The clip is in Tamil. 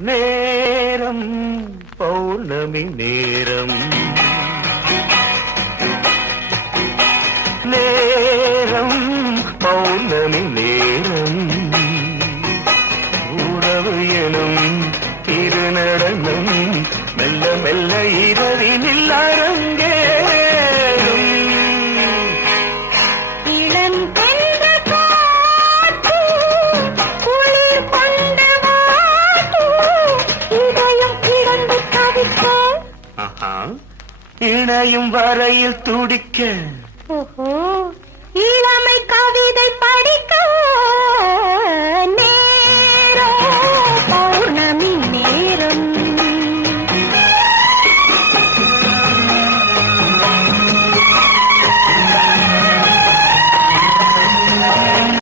நேரம் பௌர்ணமி நேரம் நேரம் பௌர்ணமி நேரம் உறவு எனும் திருநடனம் மெல்ல மெல்ல இரவினில் அரங்கேறும் இளங்கன்ற காற்று குளிர் கொண்ட வாட்டு இதயம் கிடந்து தவிக்க இணையும் வரையில் துடிக்க ஓஹோ இளமை கவிதை படிக்க